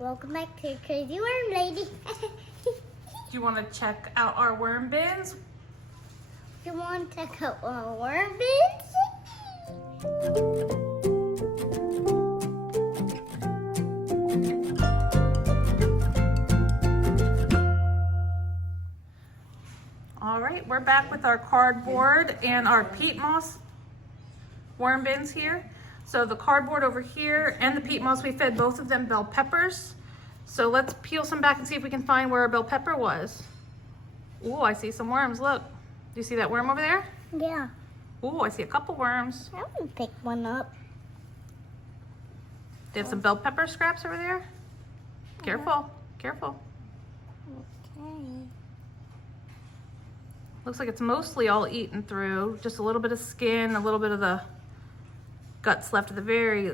Welcome back to Crazy Worm Lady. Do you want to check out our worm bins? You want to check out our worm bins? All right, we're back with our cardboard and our peat moss worm bins here. So the cardboard over here and the peat moss, we fed both of them bell peppers. So let's peel some back and see if we can find where our bell pepper was. Ooh, I see some worms, look. Do you see that worm over there? Yeah. Ooh, I see a couple worms. I want to pick one up. They have some bell pepper scraps over there. Careful, careful. Okay. Looks like it's mostly all eaten through. Just a little bit of skin, a little bit of the guts left at the very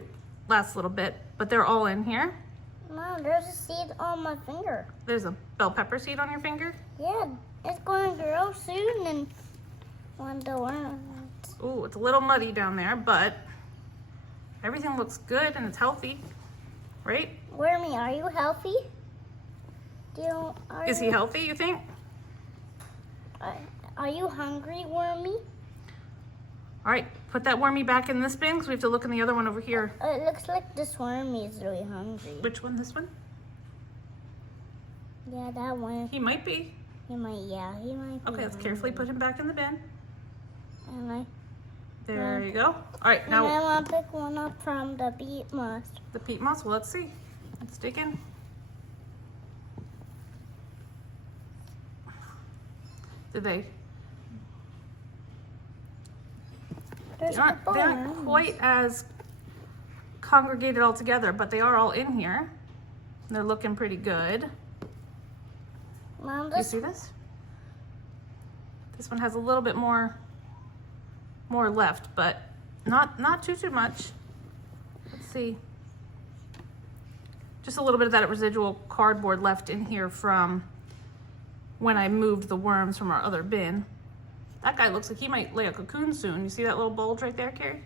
last little bit, but they're all in here. Mom, there's a seed on my finger. There's a bell pepper seed on your finger? Yeah, it's going to grow soon and one of the worms. Ooh, it's a little muddy down there, but everything looks good and it's healthy, right? Wormy, are you healthy? Is he healthy, you think? Are you hungry, Wormy? All right, put that wormy back in this bin because we have to look in the other one over here. It looks like this wormy is really hungry. Which one, this one? Yeah, that one. He might be. He might be Okay, let's carefully put him back in the bin. And There you go. All right, now I want to pick one up from the peat moss. the peat moss, well, let's see. Let's dig in. They aren't quite as congregated all together, but they are all in here. They're looking pretty good. Mom, You see this? This one has a little bit more left, but not too much. Let's see. Just a little bit of that residual cardboard left in here from when I moved the worms from our other bin. That guy looks like he might lay a cocoon soon. You see that little bulge right there, Carrie?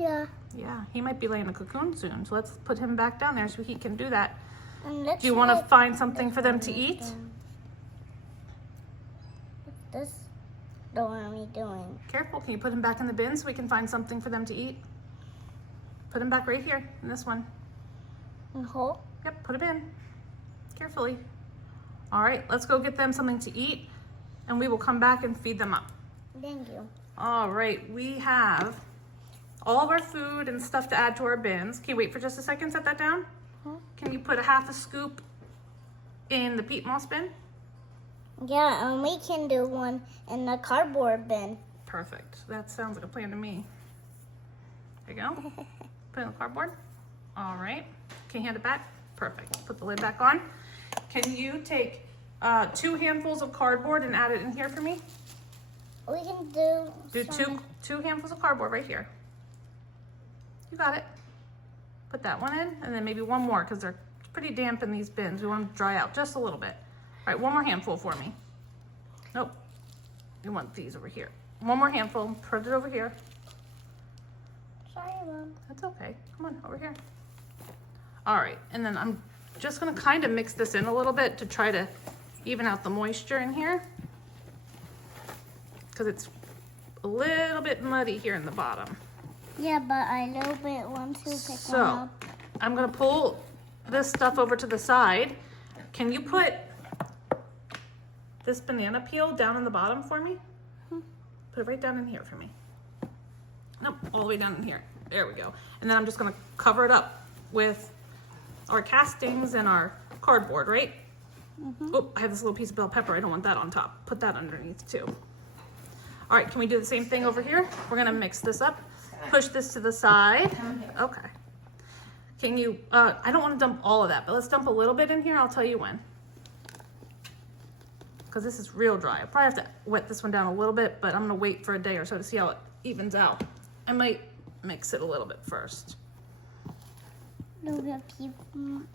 Yeah. Yeah, he might be laying a cocoon soon. So let's put him back down there so he can do that. And Do you want to find something for them to eat? What's this the wormy doing? Careful, can you put him back in the bin so we can find something for them to eat? Put him back right here in this one. In the hole? Yep, put him in. Carefully. All right, let's go get them something to eat and we will come back and feed them up. Thank you. All right, we have all of our food and stuff to add to our bins. Can you wait for just a second, set that down? Huh? Can you put a half a scoop in the peat moss bin? Yeah, and we can do one in the cardboard bin. Perfect, that sounds like a plan to me. There you go, put it in the cardboard. All right, can you hand it back? Perfect, put the lid back on. Can you take 2 handfuls of cardboard and add it in here for me? We can do two handfuls of cardboard right here. You got it. Put that one in and then maybe one more because they're pretty damp in these bins. We want them to dry out just a little bit. All right, one more handful for me. Nope, you want these over here. One more handful, put it over here. Sorry, Mom. That's okay, come on, over here. All right, and then I'm just gonna kind of mix this in a little bit to try to even out the moisture in here because it's a little bit muddy here in the bottom. Yeah, but I little bit want to pick one So up. I'm gonna pull this stuff over to the side. Can you put this banana peel down in the bottom for me? Put it right down in here for me. Nope, all the way down in here. There we go. And then I'm just gonna cover it up with our castings and our cardboard, right? Oh, I have this little piece of bell pepper. I don't want that on top. Put that underneath too. All right, can we do the same thing over here? We're gonna mix this up. Push this to the side. Okay. Can you, I don't want to dump all of that, but let's dump a little bit in here. I'll tell you when. Because this is real dry. I probably have to wet this one down a little bit, but I'm gonna wait for a day or so to see how it evens out. I might mix it a little bit first. Do we have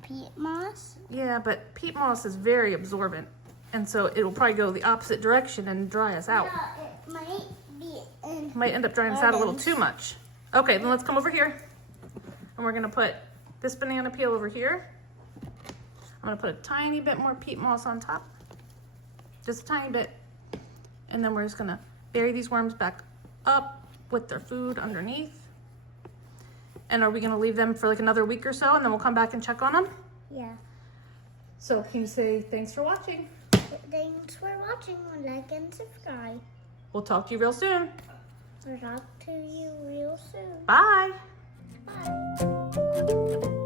peat moss? Yeah, but peat moss is very absorbent. And so it'll probably go the opposite direction and dry us out. Yeah, it might be in. Might end up drying us out a little too much. Okay, then let's come over here. And we're gonna put this banana peel over here. I'm gonna put a tiny bit more peat moss on top. Just a tiny bit. And then we're just gonna bury these worms back up with their food underneath. And are we gonna leave them for like another week or so and then we'll come back and check on them? Yeah. So can you say thanks for watching? Thanks for watching. Like and subscribe. We'll talk to you real soon. We'll talk to you real soon. Bye. Bye.